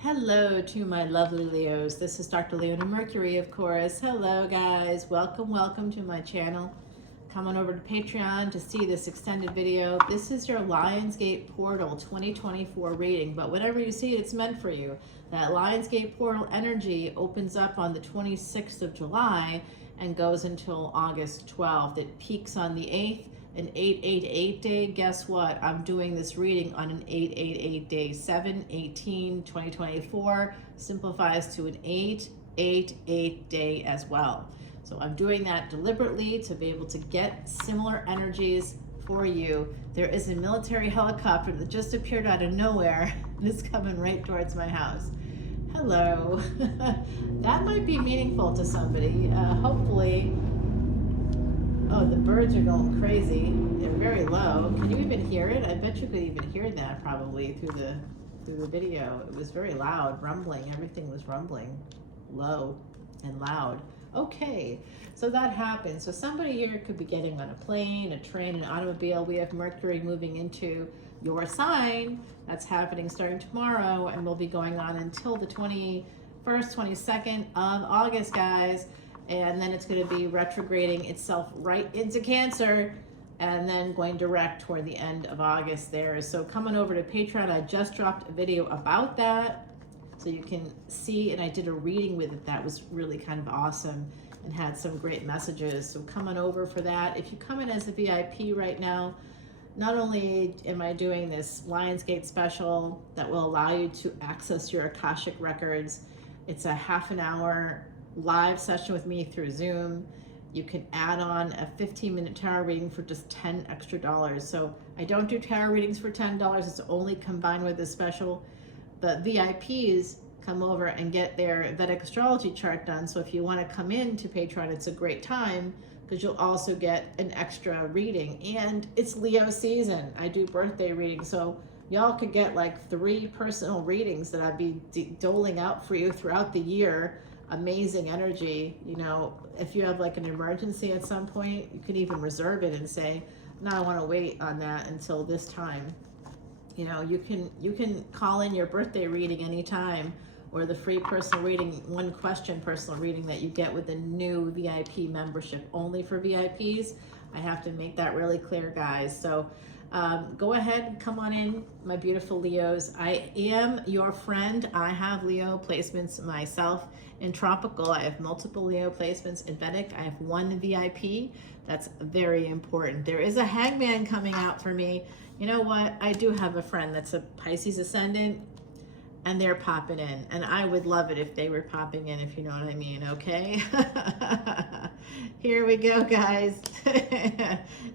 Hello to my lovely Leos. This is Dr. Leona Mercury, of course. Hello, guys. Welcome to my channel. Come on over to Patreon to see this extended video. This is your Lionsgate Portal 2024 reading, but whenever you see it, it's meant for you. That Lionsgate Portal energy opens up on the 26th of July and goes until August 12th. It peaks on the 8th. An 888 day. Guess what? I'm doing this reading on an 888 day. 7/18/2024 simplifies to an 888 day as well. So I'm doing that deliberately to be able to get similar energies for you. There is a military helicopter that just appeared out of nowhere and it's coming right towards my house. Hello. That might be meaningful to somebody. Hopefully. Oh, the birds are going crazy. They're very low. Can you even hear it? I bet you could even hear that probably through the video. It was very loud, rumbling. Everything was rumbling, low and loud. Okay, so that happens. So somebody here could be getting on a plane, a train, an automobile. We have Mercury moving into your sign. That's happening starting tomorrow and will be going on until the 21st, 22nd of August, guys. And then it's going to be retrograding itself right into Cancer and then going direct toward the end of August there. So coming over to Patreon, I just dropped a video about that so you can see, and I did a reading with it that was really kind of awesome and had some great messages. So come on over for that. If you come in as a VIP right now, not only am I doing this Lionsgate special that will allow you to access your Akashic records, it's a half an hour live session with me through Zoom. You can add on a 15-minute tarot reading for just $10 extra. So I don't do tarot readings for $10. It's only combined with this special. But VIPs come over and get their Vedic Astrology chart done. So if you want to come in to Patreon, it's a great time because you'll also get an extra reading. And it's Leo season. I do birthday readings. So y'all could get like 3 personal readings that I'd be doling out for you throughout the year. Amazing energy. You know, if you have like an emergency at some point, you can even reserve it and say, no, I want to wait on that until this time. You know, you can call in your birthday reading anytime, or the free personal reading, 1 question personal reading that you get with the new VIP membership only for VIPs. I have to make that really clear, guys. So go ahead, come on in, my beautiful Leos. I am your friend. I have Leo placements myself. In Tropical, I have multiple Leo placements. In Vedic, I have 1 VIP. That's very important. There is a hangman coming out for me. You know what? I do have a friend that's a Pisces Ascendant, and they're popping in. And I would love it if they were popping in, if you know what I mean, okay? Here we go, guys.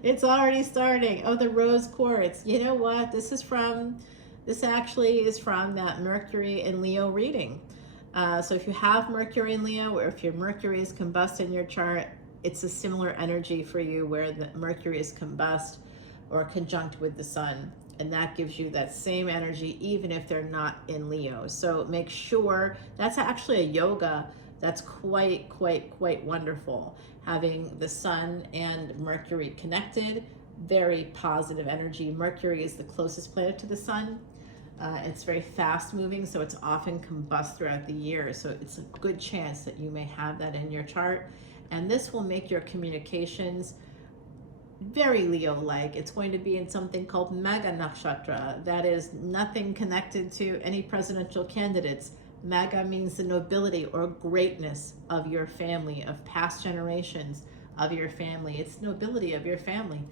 It's already starting. Oh, the rose quartz. You know what? This actually is from that Mercury and Leo reading. So if you have Mercury in Leo, or if your Mercury is combust in your chart, it's a similar energy for you where the Mercury is combust or conjunct with the sun. And that gives you that same energy even if they're not in Leo. So make sure, that's actually a yoga that's quite wonderful. Having the sun and Mercury connected, very positive energy. Mercury is the closest planet to the sun. It's very fast moving, so it's often combust throughout the year. So it's a good chance that you may have that in your chart. And this will make your communications very Leo-like. It's going to be in something called Mega Nakshatra. That is nothing connected to any presidential candidates. Mega means the nobility or greatness of your family, of past generations of your family. It's nobility of your family.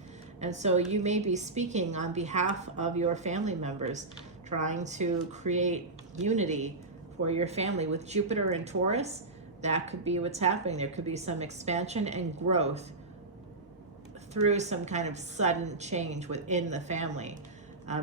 And so you may be speaking on behalf of your family members, trying to create unity for your family. With Jupiter and Taurus, that could be what's happening. There could be some expansion and growth through some kind of sudden change within the family.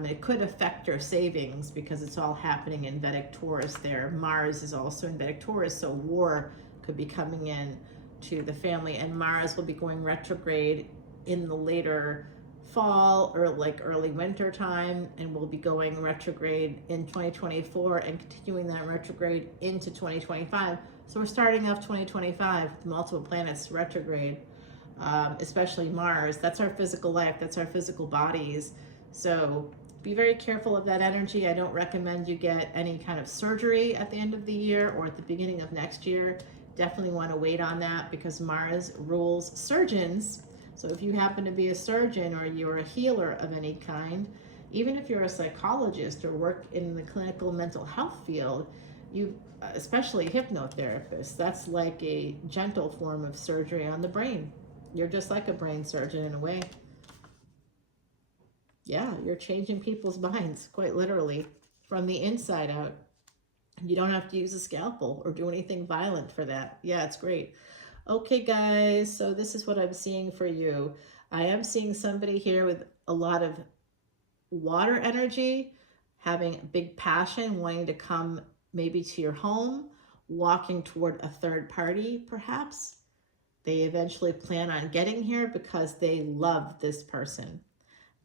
It could affect your savings because it's all happening in Vedic Taurus there. Mars is also in Vedic Taurus, so war could be coming in to the family. And Mars will be going retrograde in the later fall or like early winter time, and we'll be going retrograde in 2024 and continuing that retrograde into 2025. So we're starting off 2025 with multiple planets retrograde, especially Mars. That's our physical life, that's our physical bodies. So be very careful of that energy. I don't recommend you get any kind of surgery at the end of the year or at the beginning of next year. Definitely want to wait on that because Mars rules surgeons. So if you happen to be a surgeon or you're a healer of any kind, even if you're a psychologist or work in the clinical mental health field, you, especially hypnotherapists, that's like a gentle form of surgery on the brain. You're just like a brain surgeon in a way. Yeah, you're changing people's minds, quite literally, from the inside out. You don't have to use a scalpel or do anything violent for that. Yeah, it's great. Okay, guys, so this is what I'm seeing for you. I am seeing somebody here with a lot of water energy, having big passion, wanting to come maybe to your home, walking toward a third party, perhaps. They eventually plan on getting here because they love this person.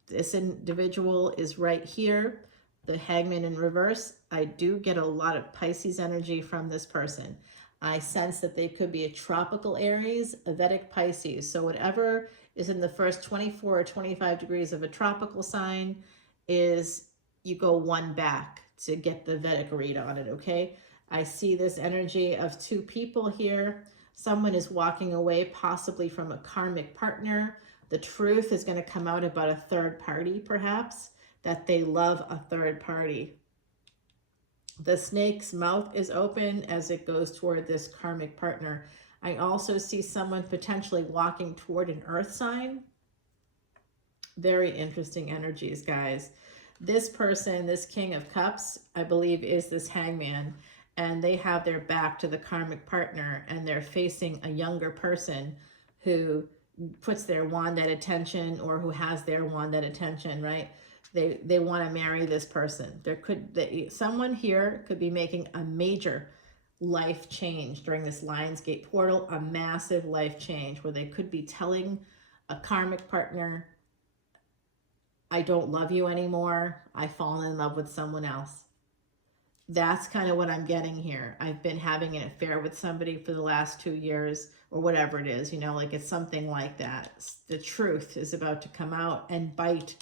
This individual is right here, the Hangman in reverse. I do get a lot of Pisces energy from this person. I sense that they could be a tropical Aries, a Vedic Pisces. So whatever is in the first 24 or 25 degrees of a tropical sign is, you go one back to get the Vedic read on it, okay? I see this energy of two people here. Someone is walking away, possibly from a karmic partner. The truth is going to come out about a third party, perhaps, that they love a third party. The snake's mouth is open as it goes toward this karmic partner. I also see someone potentially walking toward an earth sign. Very interesting energies, guys. This person, this King of Cups, I believe is this Hangman, and they have their back to the karmic partner, and they're facing a younger person who puts their wand at attention, or who has their wand at attention, right? They want to marry this person. Someone here could be making a major life change during this Lionsgate portal, a massive life change where they could be telling a karmic partner, I don't love you anymore. I've fallen in love with someone else. That's kind of what I'm getting here. I've been having an affair with somebody for the last 2 years, or whatever it is, you know, like it's something like that. The truth is about to come out and bite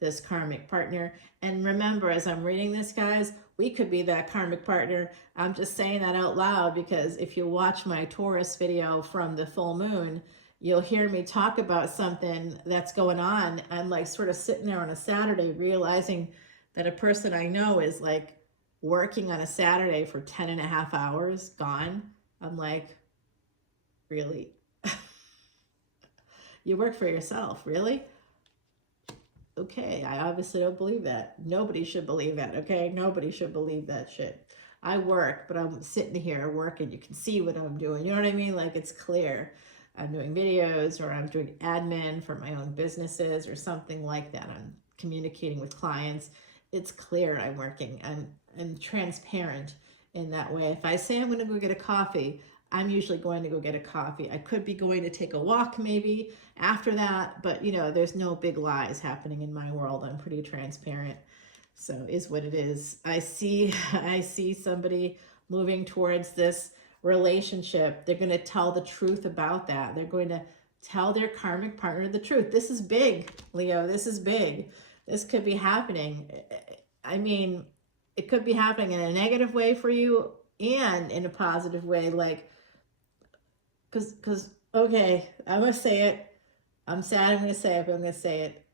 this karmic partner. And remember, as I'm reading this, guys, we could be that karmic partner. I'm just saying that out loud because if you watch my Taurus video from the full moon, you'll hear me talk about something that's going on. I'm like sort of sitting there on a Saturday realizing that a person I know is like working on a Saturday for 10.5 hours, gone. I'm like, really? You work for yourself, really? Okay, I obviously don't believe that. Nobody should believe that, okay? Nobody should believe that shit. I work, but I'm sitting here working. You can see what I'm doing. You know what I mean? Like, it's clear. I'm doing videos, or I'm doing admin for my own businesses or something like that. I'm communicating with clients. It's clear I'm working. I'm transparent in that way. If I say I'm going to go get a coffee, I'm usually going to go get a coffee. I could be going to take a walk maybe after that, but you know, there's no big lies happening in my world. I'm pretty transparent. So is what it is. I see somebody moving towards this relationship. They're going to tell the truth about that. They're going to tell their karmic partner the truth. This is big, Leo. This is big. This could be happening. I mean, it could be happening in a negative way for you and in a positive way, like, because, okay, I'm going to say it. I'm sad I'm going to say it, but I'm going to say it.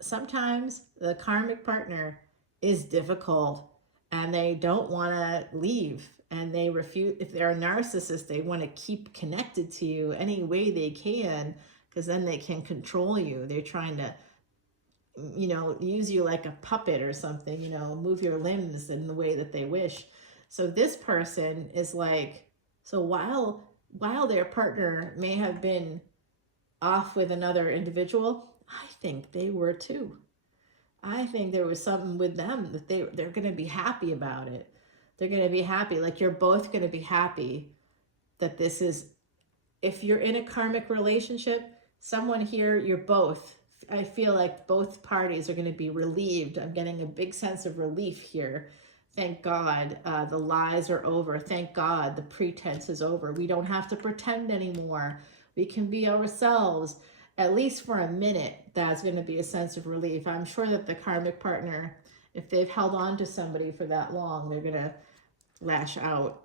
Sometimes the karmic partner is difficult and they don't want to leave, and they refuse. If they're a narcissist, they want to keep connected to you any way they can, because then they can control you. They're trying to, you know, use you like a puppet or something, you know, move your limbs in the way that they wish. So this person is like, so while their partner may have been off with another individual, I think they were too. I think there was something with them that they're going to be happy about it. They're going to be happy. Like, you're both going to be happy that this is, if you're in a karmic relationship, someone here, you're both, I feel like both parties are going to be relieved. I'm getting a big sense of relief here. Thank God the lies are over. Thank God the pretense is over. We don't have to pretend anymore. We can be ourselves. at least for a minute, that's going to be a sense of relief. I'm sure that the karmic partner, if they've held on to somebody for that long, they're going to lash out.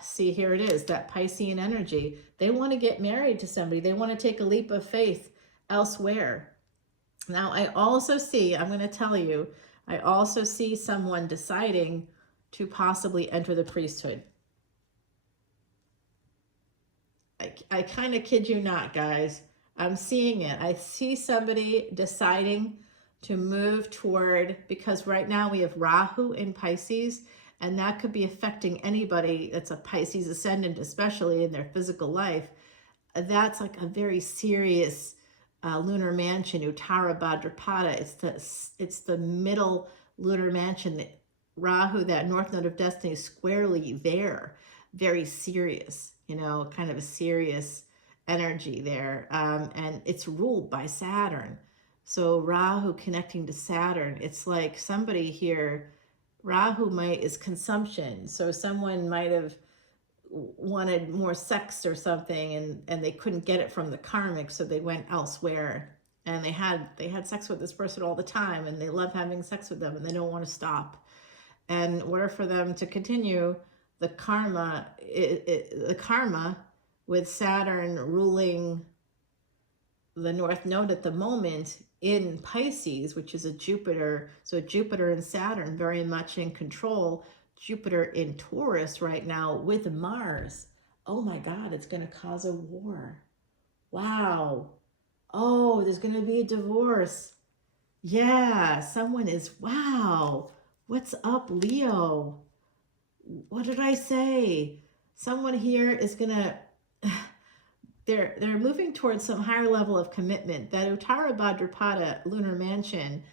See, here it is, that Piscean energy. They want to get married to somebody. They want to take a leap of faith elsewhere. Now, I also see, I'm going to tell you, I also see someone deciding to possibly enter the priesthood. I kind of kid you not, guys. I'm seeing it. I see somebody deciding to move toward, because right now we have Rahu in Pisces, and that could be affecting anybody that's a Pisces ascendant, especially in their physical life. That's like a very serious lunar mansion, Uttara Bhadrapada. It's the middle lunar mansion. That Rahu, that north node of destiny, is squarely there. Very serious, you know, kind of a serious energy there. And it's ruled by Saturn. So Rahu connecting to Saturn, it's like somebody here, Rahu is consumption. So someone might have wanted more sex or something, and they couldn't get it from the karmic, so they went elsewhere. And they had sex with this person all the time, and they love having sex with them, and they don't want to stop. And in order for them to continue, the karma with Saturn ruling the north node at the moment in Pisces, which is a Jupiter. So Jupiter and Saturn very much in control. Jupiter in Taurus right now with Mars. Oh my God, it's going to cause a war. Wow. Oh, there's going to be a divorce. Yeah, someone is, wow. What's up, Leo? What did I say? Someone here is going to, they're moving towards some higher level of commitment. That Uttara Bhadrapada lunar mansion,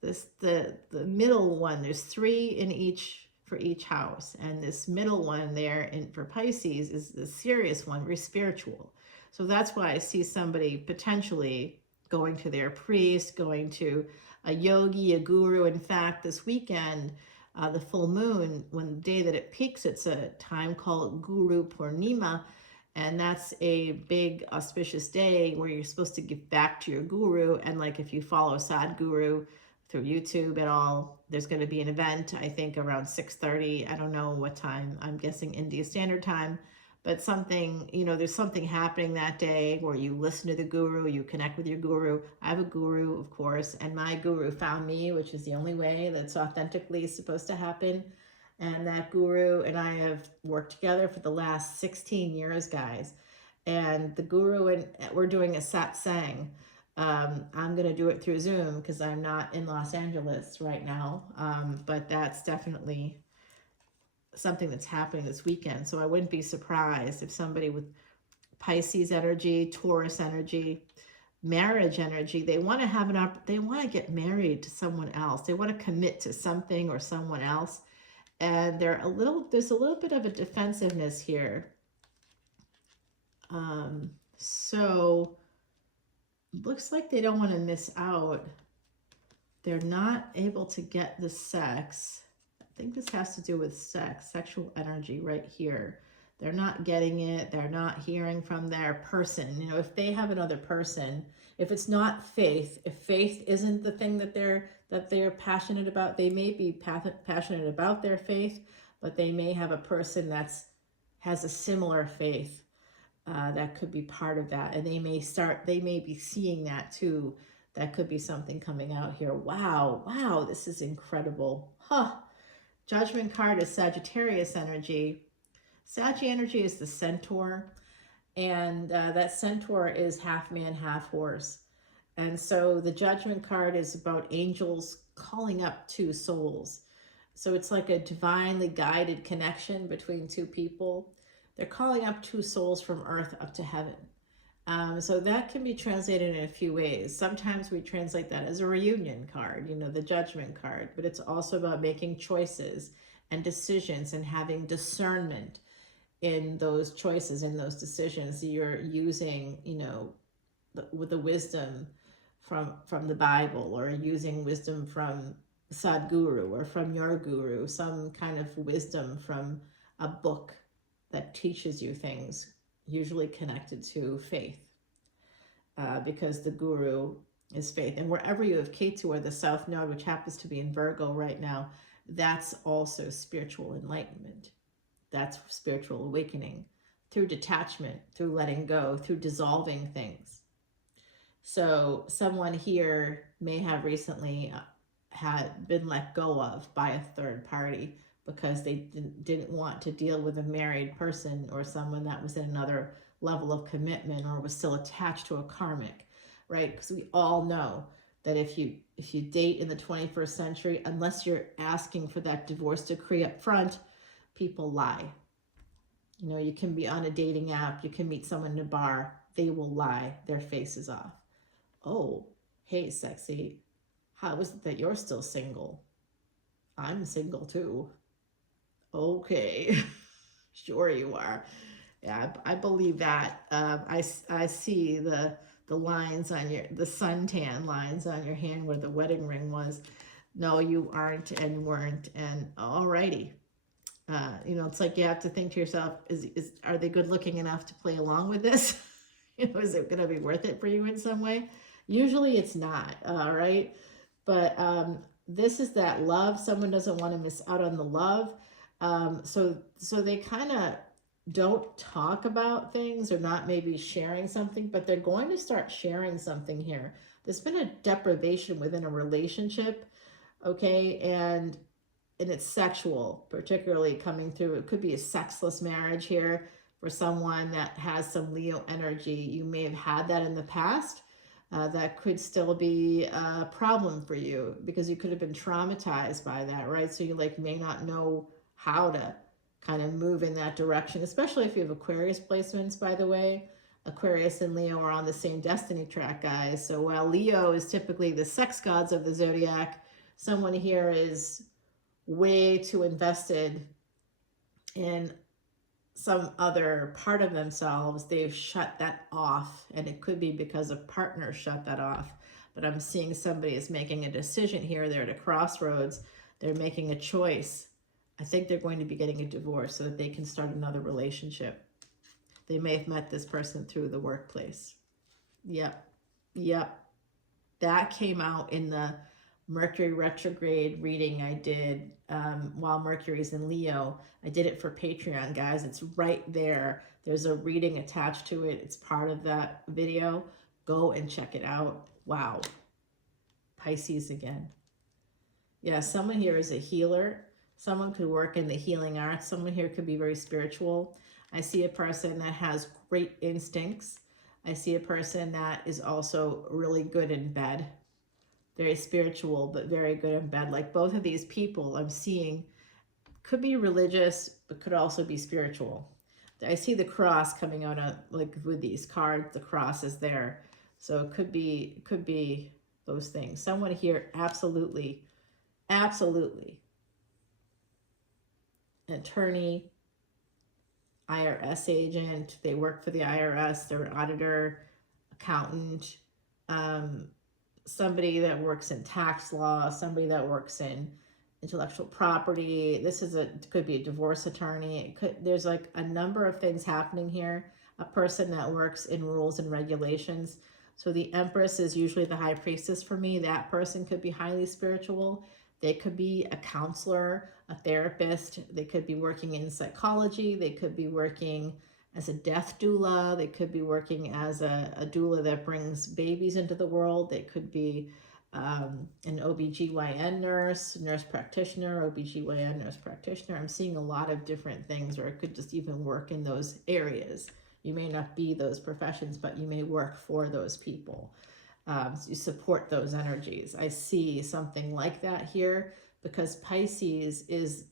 the middle one, there's 3 in each, for each house, and this middle one there for Pisces is the serious one, very spiritual. So that's why I see somebody potentially going to their priest, going to a yogi, a guru. In fact, this weekend, the full moon, when the day that it peaks, it's a time called Guru Purnima, and that's a big auspicious day where you're supposed to give back to your guru. And like if you follow Sadhguru through YouTube at all, there's going to be an event, I think around 6:30. I don't know what time. I'm guessing India Standard Time. But something, you know, there's something happening that day where you listen to the guru, you connect with your guru. I have a guru, of course, and my guru found me, which is the only way that's authentically supposed to happen. And that guru and I have worked together for the last 16 years, guys. And the guru and we're doing a satsang. I'm going to do it through Zoom because I'm not in Los Angeles right now. But that's definitely something that's happening this weekend. So I wouldn't be surprised if somebody with Pisces energy, Taurus energy, marriage energy, they want to they want to get married to someone else. They want to commit to something or someone else. And there's a little bit of a defensiveness here. So looks like they don't want to miss out. They're not able to get the sex. I think this has to do with sex, sexual energy right here. They're not getting it. They're not hearing from their person. You know, if they have another person, if it's not faith, if faith isn't the thing that they're passionate about, they may be passionate about their faith, but they may have a person has a similar faith that could be part of that, and they may be seeing that too. That could be something coming out here. Wow, this is incredible. Judgment card is Sagittarius energy. Saggy energy is the centaur, and that centaur is half man, half horse. And so the judgment card is about angels calling up 2 souls. So it's like a divinely guided connection between 2 people. They're calling up 2 souls from earth up to heaven. So that can be translated in a few ways. Sometimes we translate that as a reunion card, you know, the judgment card, but it's also about making choices and decisions and having discernment in those choices, in those decisions. You're using, you know, with the wisdom from the Bible, or using wisdom from Sadhguru or from your guru, some kind of wisdom from a book that teaches you things, usually connected to faith. because the guru is faith. And wherever you have Ketu or the South Node, which happens to be in Virgo right now, that's also spiritual enlightenment. That's spiritual awakening through detachment, through letting go, through dissolving things. So someone here may have recently had been let go of by a third party because they didn't want to deal with a married person or someone that was in another level of commitment or was still attached to a karmic, right? Because we all know that if you date in the 21st century, unless you're asking for that divorce decree up front, people lie. You know, you can be on a dating app, you can meet someone in a bar, they will lie their faces off. Oh, hey, sexy, how is it that you're still single? I'm single too. Okay, sure you are. Yeah, I believe that. I see the lines on the suntan lines on your hand where the wedding ring was. No, you aren't and weren't, and alrighty. You know, it's like you have to think to yourself: are they good looking enough to play along with this? You know, is it going to be worth it for you in some way? Usually, it's not. Right, but this is that love. Someone doesn't want to miss out on the love, so they kind of don't talk about things or not maybe sharing something, but they're going to start sharing something here. There's been a deprivation within a relationship, okay, and it's sexual, particularly coming through. It could be a sexless marriage here for someone that has some Leo energy. You may have had that in the past. That could still be a problem for you because you could have been traumatized by that, right? So you may not know how to kind of move in that direction, especially if you have Aquarius placements, by the way. Aquarius and Leo are on the same destiny track, guys. So while Leo is typically the sex gods of the zodiac, someone here is way too invested in some other part of themselves. They've shut that off, and it could be because a partner shut that off. But I'm seeing somebody is making a decision here. They're at a crossroads. They're making a choice. I think they're going to be getting a divorce so that they can start another relationship. They may have met this person through the workplace. Yep. That came out in the Mercury retrograde reading I did while Mercury's in Leo. I did it for Patreon, guys. It's right there. There's a reading attached to it. It's part of that video. Go and check it out. Wow. Pisces again. Yeah, someone here is a healer. Someone could work in the healing arts. Someone here could be very spiritual. I see a person that has great instincts. I see a person that is also really good in bed. Very spiritual, but very good in bed. Like both of these people I'm seeing could be religious, but could also be spiritual. I see the cross coming out of, like with these cards, the cross is there. So it could be those things. Someone here, absolutely. Attorney, IRS agent, they work for the IRS, they're an auditor, accountant, somebody that works in tax law, somebody that works in intellectual property. This is could be a divorce attorney. There's like a number of things happening here. A person that works in rules and regulations. So the Empress is usually the high priestess for me. That person could be highly spiritual. They could be a counselor, a therapist. They could be working in psychology. They could be working as a death doula. They could be working as a doula that brings babies into the world. They could be an OBGYN nurse practitioner, OBGYN nurse practitioner. I'm seeing a lot of different things, or it could just even work in those areas. You may not be those professions, but you may work for those people. So you support those energies. I see something like that here because Pisces is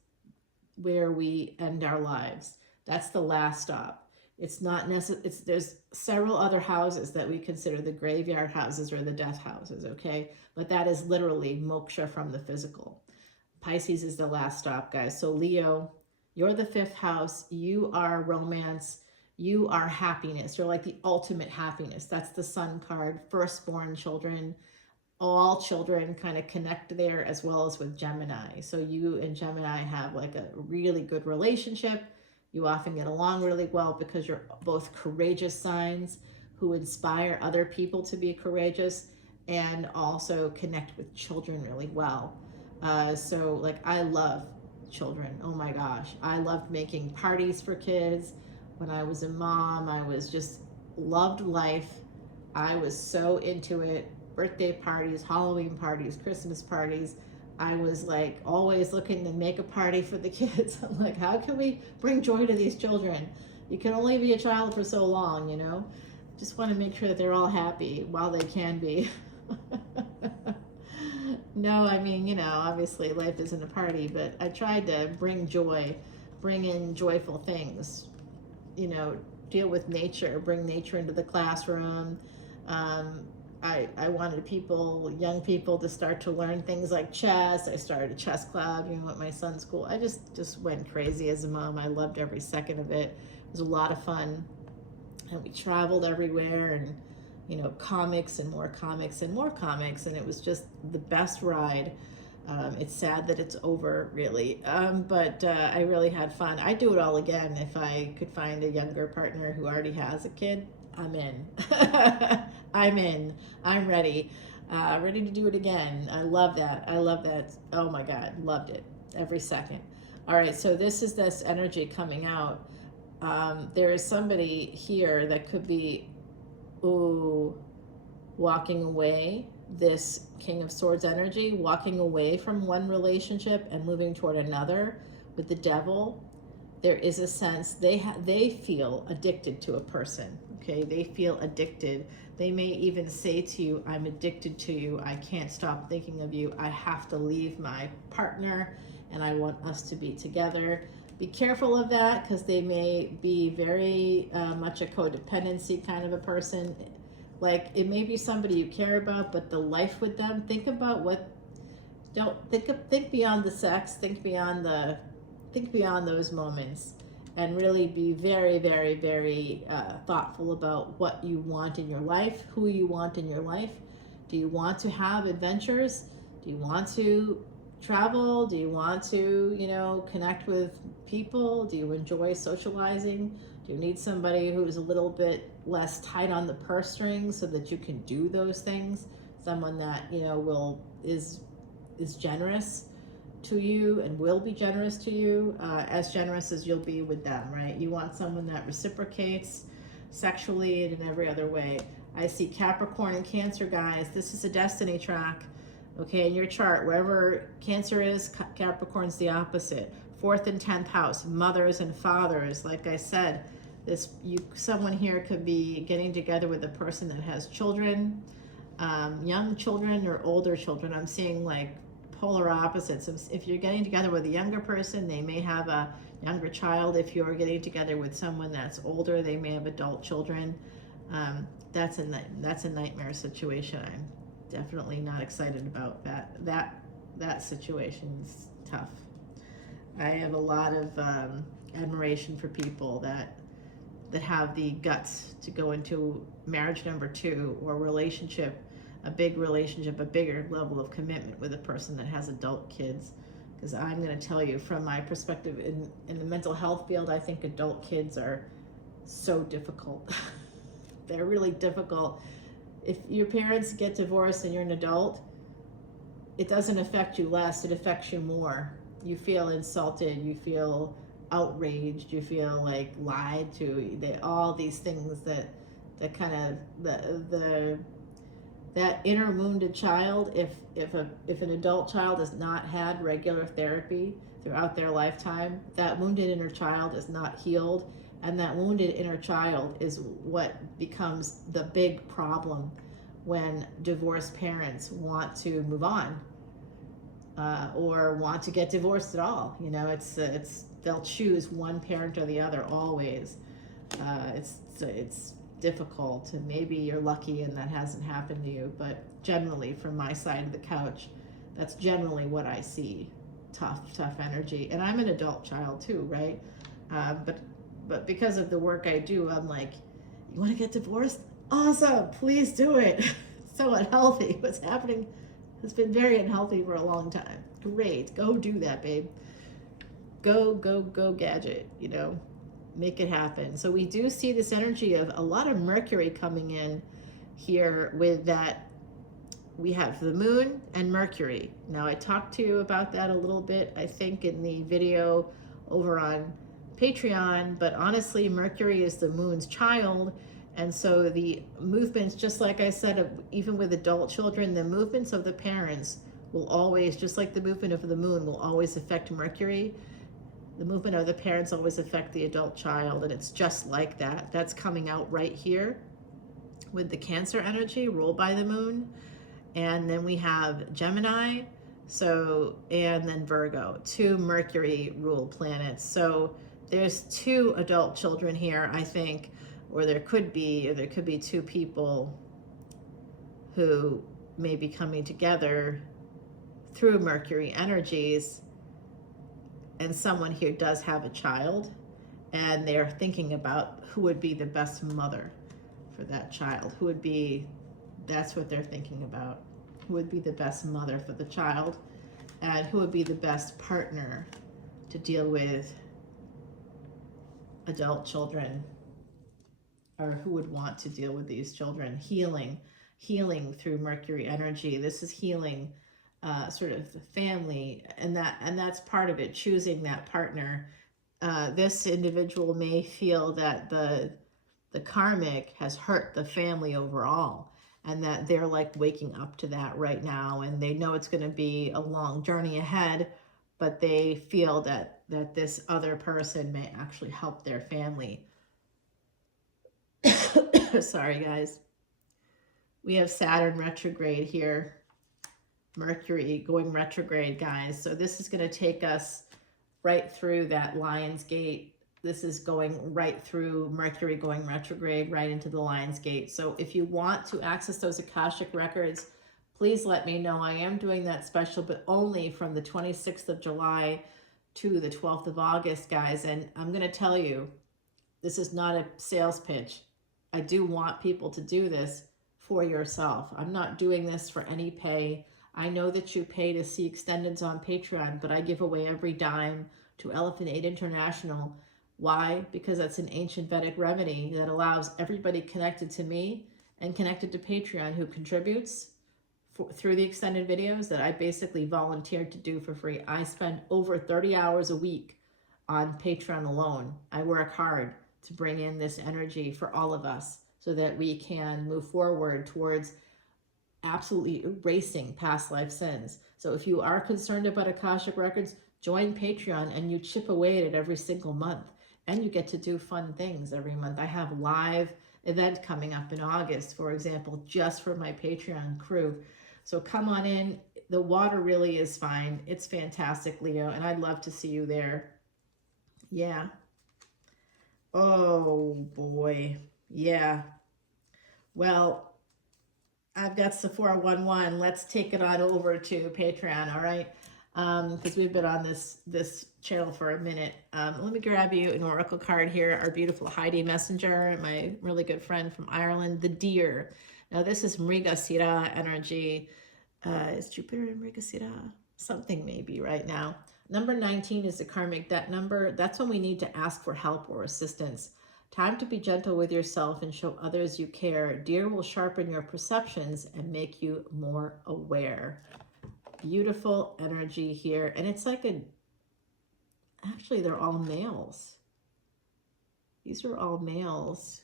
where we end our lives. That's the last stop. It's not necessary. There's several other houses that we consider the graveyard houses or the death houses, okay? But that is literally moksha from the physical. Pisces is the last stop, guys. So Leo, you're the fifth house. You are romance. You are happiness. You're like the ultimate happiness. That's the sun card. Firstborn children. All children kind of connect there, as well as with Gemini. So you and Gemini have like a really good relationship. You often get along really well because you're both courageous signs who inspire other people to be courageous, and also connect with children really well. So like I love children. Oh my gosh. I loved making parties for kids. When I was a mom, I was just loved life. I was so into it. Birthday parties, Halloween parties, Christmas parties. I was like always looking to make a party for the kids. I'm like, how can we bring joy to these children? You can only be a child for so long, you know? Just want to make sure that they're all happy while they can be. No, I mean, you know, obviously life isn't a party, but I tried to bring joy, bring in joyful things, you know, deal with nature, bring nature into the classroom. I wanted people, young people, to start to learn things like chess. I started a chess club, you know, at my son's school. I just went crazy as a mom. I loved every second of it. It was a lot of fun. And we traveled everywhere, and, you know, comics and more comics and more comics. And it was just the best ride. It's sad that it's over, really. But I really had fun. I'd do it all again if I could find a younger partner who already has a kid. I'm in. I'm in. I'm ready. Ready to do it again. I love that. I love that. Oh my God. Loved it. Every second. All right. So this is this energy coming out. There is somebody here that could be, walking away. This King of Swords energy, walking away from one relationship and moving toward another with the Devil. There is a sense they feel addicted to a person. Okay, they feel addicted. They may even say to you, I'm addicted to you. I can't stop thinking of you. I have to leave my partner and I want us to be together. Be careful of that, because they may be very much a codependency kind of a person. Like, it may be somebody you care about, but the life with them, think about think beyond the sex, think beyond those moments, and really be very, very, very thoughtful about what you want in your life, who you want in your life. Do you want to have adventures? Do you want to travel? Do you want to, you know, connect with people? Do you enjoy socializing? Do you need somebody who's a little bit less tight on the purse strings so that you can do those things? Someone that, you know, is generous to you and will be generous to you, as generous as you'll be with them, right? You want someone that reciprocates sexually and in every other way. I see Capricorn and Cancer, guys. This is a destiny track. Okay, in your chart, wherever Cancer is, Capricorn's the opposite. 4th and 10th house, mothers and fathers. Like I said, someone here could be getting together with a person that has children, young children or older children. I'm seeing like polar opposites. If you're getting together with a younger person, they may have a younger child. If you're getting together with someone that's older, they may have adult children. That's a nightmare situation. I'm definitely not excited about that situation. Is tough. I have a lot of admiration for people that have the guts to go into marriage number 2 or relationship, a big relationship, a bigger level of commitment with a person that has adult kids. Because I'm going to tell you, from my perspective in the mental health field, I think adult kids are so difficult. They're really difficult. If your parents get divorced and you're an adult, it doesn't affect you less, it affects you more. You feel insulted, you feel outraged, you feel like lied to. All these things that kind of that inner wounded child, if an adult child has not had regular therapy throughout their lifetime, that wounded inner child is not healed, and that wounded inner child is what becomes the big problem when divorced parents want to move on, or want to get divorced at all. You know, they'll choose one parent or the other always. It's difficult, and maybe you're lucky and that hasn't happened to you, but generally from my side of the couch, that's generally what I see. Tough energy. And I'm an adult child too, right? But because of the work I do, I'm like, you want to get divorced? Awesome, please do it. So unhealthy. What's happening has been very unhealthy for a long time. Great, go do that, babe. Go gadget, you know. Make it happen. So we do see this energy of a lot of Mercury coming in here with that. We have the moon and Mercury. Now I talked to you about that a little bit, I think, in the video over on Patreon, but honestly, Mercury is the moon's child. And so the movements, just like I said, even with adult children, the movements of the parents will always, just like the movement of the moon will always affect Mercury, the movement of the parents always affect the adult child. And it's just like that. That's coming out right here with the Cancer energy ruled by the moon. And then we have Gemini, so, and then Virgo, 2 Mercury ruled planets. So there's 2 adult children here, I think, or there could be 2 people who may be coming together through Mercury energies, and someone here does have a child, and they're thinking about who would be the best mother for that child, who would be, that's what they're thinking about. Who would be the best mother for the child, and who would be the best partner to deal with adult children, or who would want to deal with these children. Healing through Mercury energy. This is healing sort of the family, and that's part of it, choosing that partner. This individual may feel that the karmic has hurt the family overall, and that they're like waking up to that right now, and they know it's going to be a long journey ahead, but they feel that this other person may actually help their family. Sorry, guys. We have Saturn retrograde here. Mercury going retrograde, guys. So this is going to take us right through that Lion's Gate. This is going right through Mercury going retrograde, right into the Lion's Gate. So if you want to access those Akashic records, please let me know. I am doing that special, but only from the 26th of July to the 12th of August, guys. And I'm going to tell you, this is not a sales pitch. I do want people to do this for yourself. I'm not doing this for any pay. I know that you pay to see extendeds on Patreon, but I give away every dime to Elephant 8 International. Why? Because that's an ancient Vedic remedy that allows everybody connected to me and connected to Patreon who contributes through the extended videos that I basically volunteered to do for free. I spend over 30 hours a week on Patreon alone. I work hard to bring in this energy for all of us so that we can move forward towards absolutely erasing past life sins. So if you are concerned about Akashic records, join Patreon and you chip away at it every single month. And you get to do fun things every month. I have a live event coming up in August, for example, just for my Patreon crew. So come on in. The water really is fine. It's fantastic, Leo, and I'd love to see you there. Yeah. Oh, boy. Yeah. Well, I've got Sephora 11. Let's take it on over to Patreon, all right? Because we've been on this channel for a minute. Let me grab you an oracle card here. Our beautiful Heidi Messenger, my really good friend from Ireland, the Deer. Now this is Mrigasira energy. Is Jupiter in Mrigasira? Something maybe right now. Number 19 is the karmic debt number. That's when we need to ask for help or assistance. Time to be gentle with yourself and show others you care. Deer will sharpen your perceptions and make you more aware. Beautiful energy here. And it's like actually they're all males. These are all males.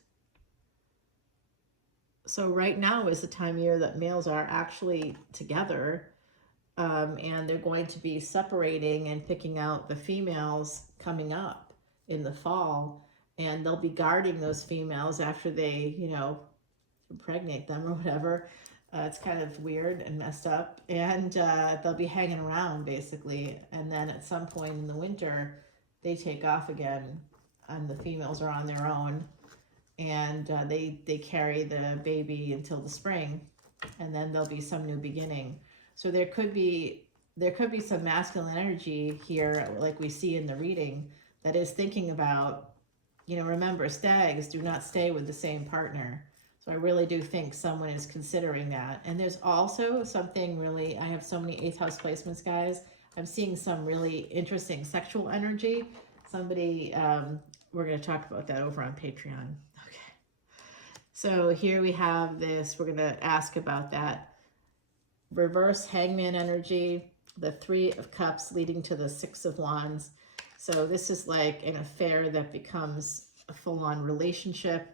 So right now is the time of year that males are actually together, and they're going to be separating and picking out the females coming up in the fall, and they'll be guarding those females after they, impregnate them or whatever. It's kind of weird and messed up, and they'll be hanging around basically, and then at some point in the winter they take off again and the females are on their own, and they carry the baby until the spring, and then there'll be some new beginning. So there could be some masculine energy here, like we see in the reading, that is thinking about, remember, stags do not stay with the same partner. So I really do think someone is considering that. And there's also something really, I have so many 8th house placements, guys. I'm seeing some really interesting sexual energy. Somebody we're going to talk about that over on Patreon. Okay. So here we have this. We're going to ask about that reverse hangman energy, the 3 of Cups leading to the 6 of Wands. So this is like an affair that becomes a full-on relationship.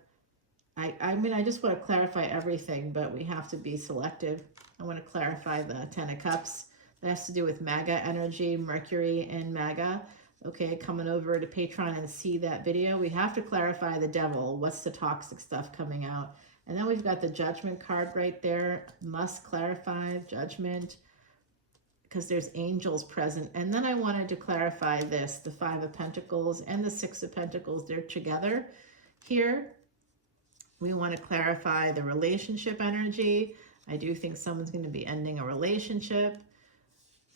I mean, I just want to clarify everything, but we have to be selective. I want to clarify the 10 of Cups. That has to do with MAGA energy, Mercury and MAGA. Okay, coming over to Patreon and see that video. We have to clarify the devil. What's the toxic stuff coming out? And then we've got the Judgment card right there. Must clarify Judgment, because there's angels present. And then I wanted to clarify this, the 5 of Pentacles and the 6 of Pentacles, they're together here. We want to clarify the relationship energy. I do think someone's going to be ending a relationship,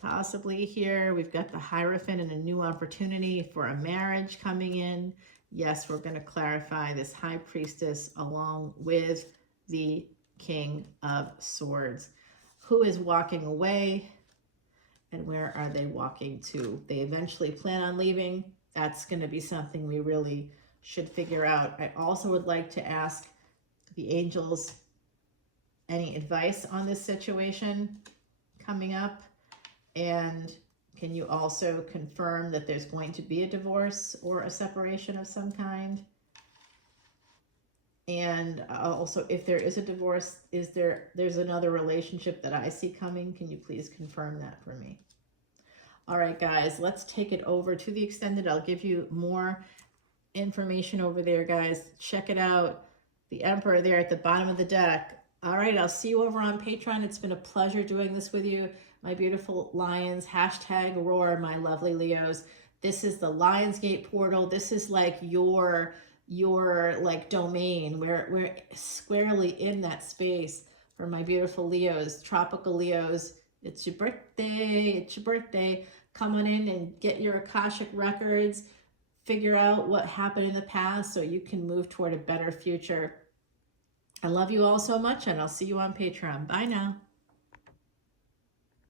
possibly here. We've got the Hierophant and a new opportunity for a marriage coming in. Yes, we're going to clarify this High Priestess along with the King of Swords. Who is walking away? And where are they walking to? They eventually plan on leaving. That's going to be something we really should figure out. I also would like to ask the angels any advice on this situation coming up. And can you also confirm that there's going to be a divorce or a separation of some kind? And also, if there is a divorce, there's another relationship that I see coming? Can you please confirm that for me? All right, guys, let's take it over to the extended. I'll give you more information over there, guys. Check it out. The Emperor there at the bottom of the deck. All right, I'll see you over on Patreon. It's been a pleasure doing this with you, my beautiful lions. Hashtag roar, my lovely Leos. This is the Lionsgate portal. This is like your like domain. We're squarely in that space for my beautiful Leos, tropical Leos. It's your birthday. It's your birthday. Come on in and get your Akashic records. Figure out what happened in the past so you can move toward a better future. I love you all so much, and I'll see you on Patreon. Bye now.